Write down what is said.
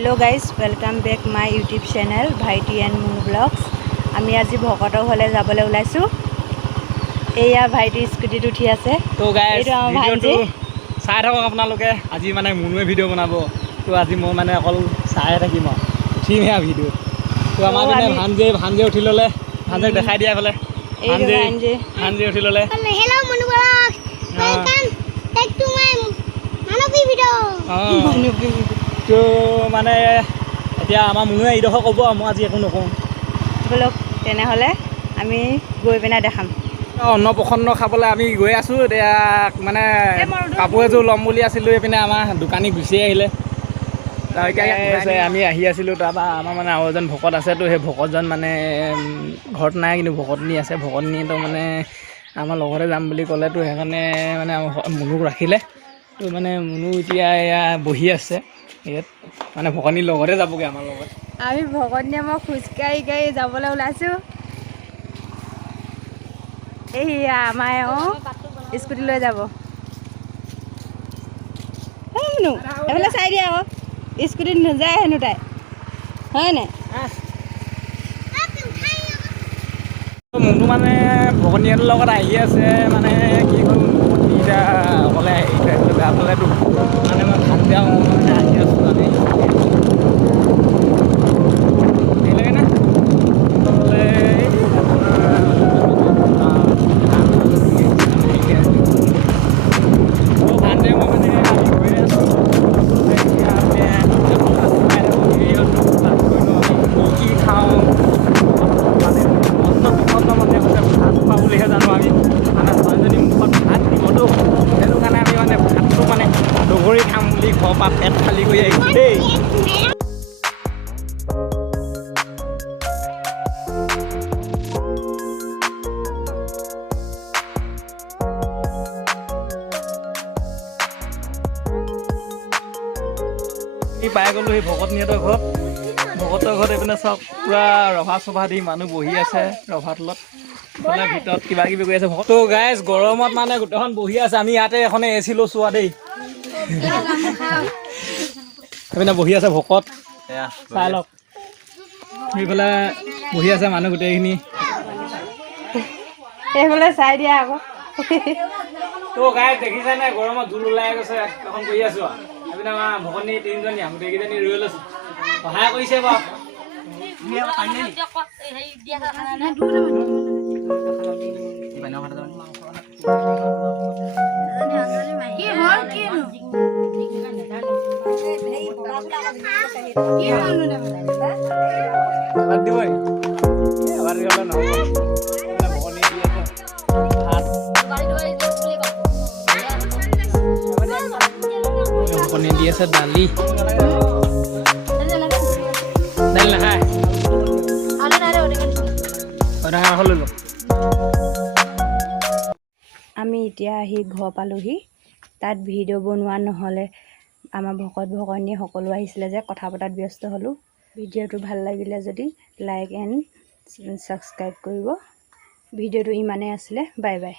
Hello guys welcome back my YouTube channel Bhaiti and Munu vlogs. आमी आज भकतर घरले जाबले ओलाइছো। एया भाईटी scooty उठी आछे। तो गाइस भिडिओটো চাই থাকক আপোনালোকে। আজি মানে মুনুৱে ভিডিও বনাব। তো আজি মই মানে অকল চাই থাকিম আৰু উঠিম হে ভিডিও। তো আমাৰ দিনে ভানজে উঠি ললে। ভানজে দেখাই দিয়া ফলে ভানজে উঠি ললে। Hello Munu vlogs welcome back to my मानवी वीडियो। তো মানে এতিয়া আমাৰ মুনুৱে এইডোখৰ ক'ব আৰু মই আজি একো নকওঁ। বলক তেনেহলে আমি গৈ পিনে দেখাম। অন্নপ্ৰসন্ন খাবলৈ আমি গৈ আছোঁ। এতিয়া মানে কাপোৰ এযোৰ ল'ম বুলি আছিলোঁ। এইপিনে আমাৰ দোকানী গুচি আহিলে। আমি আহি আছিলোঁ। তাৰপৰা আমাৰ মানে আৰু এজন ভকত আছেতো, সেই ভকতজন মানে ঘৰত নাই, কিন্তু ভকতনী আছে। ভকতনীটো মানে আমাৰ লগতে যাম বুলি ক'লেতো, সেইকাৰণে মানে মুনুক ৰাখিলে। তো মানে মুনু এতিয়া এয়া বহি আছে ইয়াত, মানে ভকতনীৰ লগতে যাবগৈ আমাৰ লগত। আমি ভকতনীয়ে মই খোজকাঢ়ি যাবলৈ ওলাইছোঁ। এইয়া আমাৰ স্কুটি লৈ যাব। মুনু এইফালে চাই দিয়া আকৌ, স্কুটিত নাযায় হেনো তাই, হয় নাই? মুনু মানে ভকতনীহঁতৰ লগত আহি আছে। মানে কি হ'ল, ভকতনী এতিয়া অকলে বেয়া পালেতো, মানে মই ভাত বেয়া মানে আহি আছোঁ। আমি লাগে না খাম বুলি ঘৰৰ পৰা পেট খালী কৰি আহিছোঁ দেই। পাই গ'লোঁ সেই ভকতনীহঁতৰ ঘৰত। ভকতৰ ঘৰত এইপিনে চব পূৰা ৰভা চভা দি মানুহ বহি আছে ৰভা তলত। ভিতৰত কিবা কিবি কৰি আছে ভকত। তো গাইজ গৰমত মানে গোটেইখন বহি আছে। আমি ইয়াতে এখনে এচি লৈছোঁ আৰু দেই। এইপিনে বহি আছে ভকত, চাই লওক। সেইফালে বহি আছে মানুহ গোটেইখিনি। এইফালে চাই দিয়া আকৌ। তো গাইজ দেখিছে নাই, গৰমত জোল ওলাই গৈছে। এখন বহি আছোঁ আৰু এইপিনে আমাৰ ভকতনী তিনিজনী, গোটেইকেইজনী ৰৈ লৈছোঁ। সহায় কৰিছে বাৰু। দি আছে দালি নাখায়। আমি এতিয়া আহি ঘৰ পালোহি। তাত ভিডিঅ' বনোৱা নহ'লে, আমাৰ ভকত ভকতনী সকলো আহিছিলে যে কথা পতাত ব্যস্ত হ'লোঁ। ভিডিঅ'টো ভাল লাগিলে যদি লাইক এণ্ড ছাবস্ক্ৰাইব কৰিব। ভিডিঅ'টো ইমানেই আছিলে। Bye bye.